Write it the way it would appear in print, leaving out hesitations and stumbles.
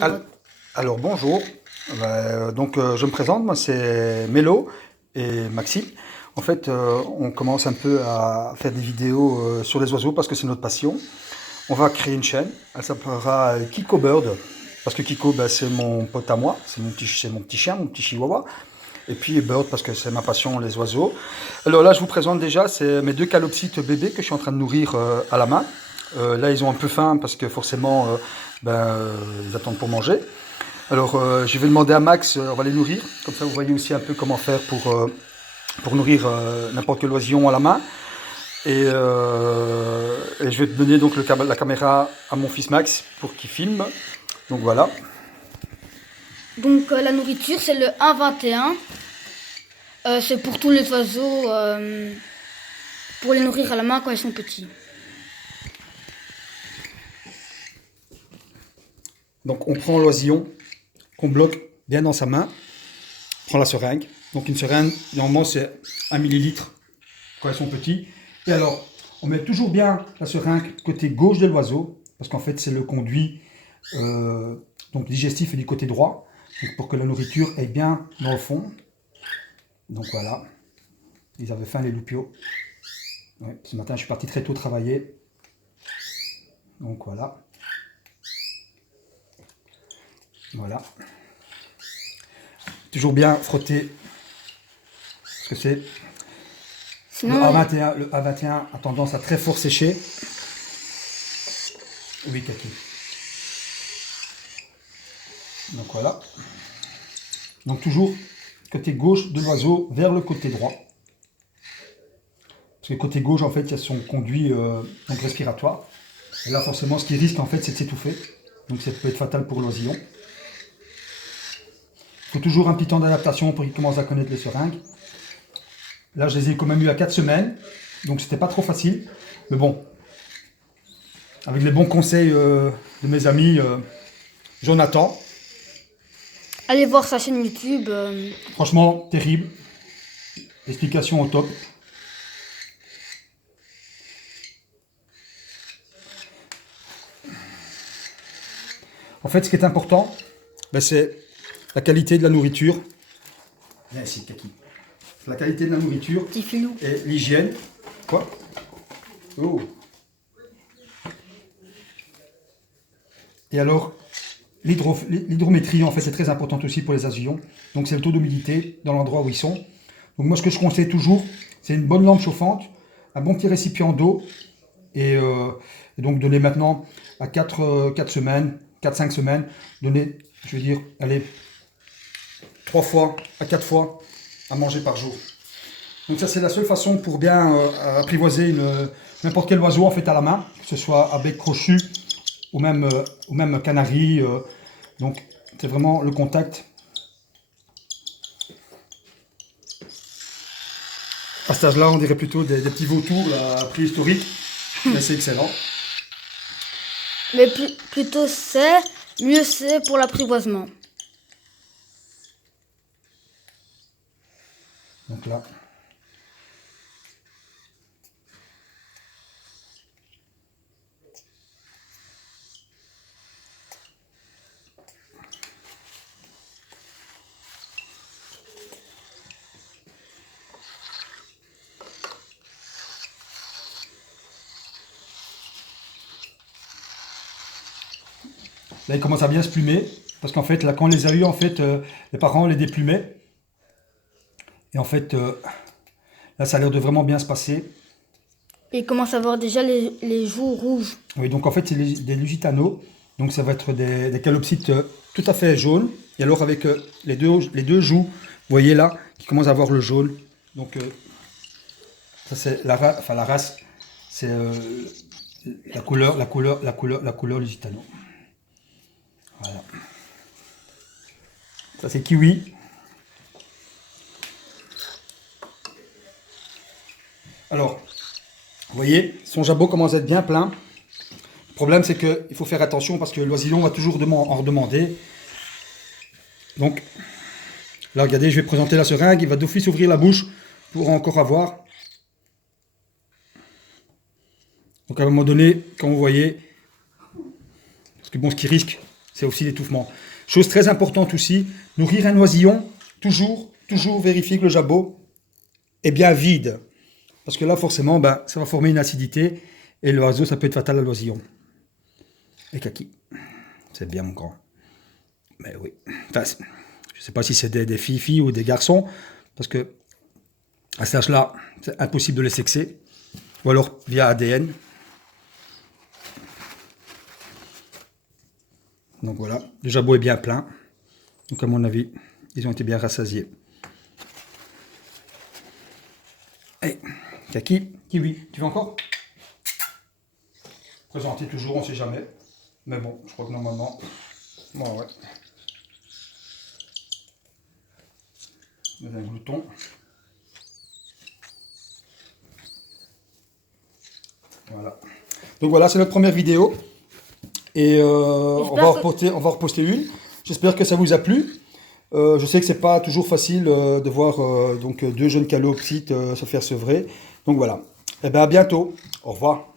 Al- Alors bonjour. Je me présente, moi c'est Mélo et Maxime. En fait, on commence un peu à faire des vidéos sur les oiseaux parce que c'est notre passion. On va créer une chaîne, elle s'appellera Kiko Bird, parce que Kiko, ben, c'est mon pote à moi, c'est mon petit chien, mon petit chihuahua. Et puis Bird parce que c'est ma passion, les oiseaux. Alors là, je vous présente déjà, c'est mes deux calopsites bébés que je suis en train de nourrir à la main. Là, ils ont un peu faim parce que forcément, ils attendent pour manger. Alors, je vais demander à Max, on va les nourrir. Comme ça, vous voyez aussi un peu comment faire pour nourrir n'importe quel oisillon à la main. Et je vais donner donc la caméra à mon fils Max pour qu'il filme. Donc voilà. Donc la nourriture, c'est le 1,21. C'est pour tous les oiseaux, pour les nourrir à la main quand ils sont petits. Donc on prend l'oisillon qu'on bloque bien dans sa main. On prend la seringue. Donc une seringue, normalement c'est 1 millilitre quand ils sont petits. Et alors, on met toujours bien la seringue côté gauche de l'oiseau, parce qu'en fait c'est le conduit donc digestif est du côté droit, donc pour que la nourriture aille bien dans le fond. Donc voilà, ils avaient faim les loupiaux. Ouais, ce matin je suis parti très tôt travailler. Donc voilà. Voilà. Toujours bien frotter. Parce que c'est Sinon, le A21 a tendance à très fort sécher. Oui, Kaki. Donc voilà. Donc toujours côté gauche de l'oiseau vers le côté droit. Parce que côté gauche, en fait, il y a son conduit donc respiratoire. Et là, forcément, ce qui risque, en fait, c'est de s'étouffer. Donc ça peut être fatal pour l'oisillon. Il faut toujours un petit temps d'adaptation pour qu'il commence à connaître les seringues. Là, je les ai quand même eu à 4 semaines. Donc c'était pas trop facile. Mais bon, avec les bons conseils de mes amis Jonathan, allez voir sa chaîne YouTube. franchement, terrible. Explication au top. En fait, ce qui est important, ben, c'est la qualité de la nourriture. Viens ici, Kaki. La qualité de la nourriture Petit filou. et l'hygiène. Quoi? Oh. Et alors, l'hydrométrie, en fait, c'est très importante aussi pour les oisillons. Donc, c'est le taux d'humidité dans l'endroit où ils sont. Donc, moi, ce que je conseille toujours, c'est une bonne lampe chauffante, un bon petit récipient d'eau. Et donc, donner maintenant à 4 semaines, 4-5 semaines, donner, je veux dire, allez, 3 fois à 4 fois à manger par jour. Donc ça c'est la seule façon pour bien apprivoiser n'importe quel oiseau en fait à la main, que ce soit à bec crochu ou même canari. Donc c'est vraiment le contact. À cet âge-là, on dirait plutôt des petits vautours préhistoriques, mais c'est excellent. Mais plutôt c'est, mieux c'est pour l'apprivoisement. Donc là, là il commence à bien se plumer, parce qu'en fait là quand on les a eu en fait, les parents les déplumaient. Et en fait là ça a l'air de vraiment bien se passer. Et il commence à avoir déjà les joues rouges. Oui, donc en fait, c'est des Lusitanos. Donc ça va être des calopsites tout à fait jaunes. Et alors avec les deux joues, vous voyez là, qui commencent à avoir le jaune. Donc ça c'est la race, c'est la couleur Lusitano. Voilà. Ça c'est kiwi. Alors, vous voyez, son jabot commence à être bien plein. Le problème c'est qu'il faut faire attention parce que l'oisillon va toujours en redemander. Donc là, regardez, je vais présenter la seringue. Il va d'office ouvrir la bouche pour encore avoir. Donc à un moment donné, quand vous voyez, parce que bon, ce qui risque, C'est aussi l'étouffement. Chose très importante aussi, nourrir un oisillon, toujours vérifier que le jabot est bien vide. Parce que là, forcément, ben, ça va former une acidité et l'oiseau, ça peut être fatal à l'oisillon. Et kaki, c'est bien mon grand. Mais oui, enfin, je ne sais pas si c'est des filles ou des garçons, parce que à cet âge-là, c'est impossible de les sexer, ou alors via ADN. Donc voilà, le jabot est bien plein. Donc à mon avis, ils ont été bien rassasiés. Et kaki, kiwi, tu veux encore? Présenter toujours, on ne sait jamais. Mais bon, je crois que normalement, bon, ouais. Il y a un glouton. Voilà. Donc voilà, c'est notre première vidéo. Et on va en reposter une. J'espère que ça vous a plu. Je sais que c'est pas toujours facile de voir donc deux jeunes calopsites se faire sevrer. Donc voilà. Et bien à bientôt. Au revoir.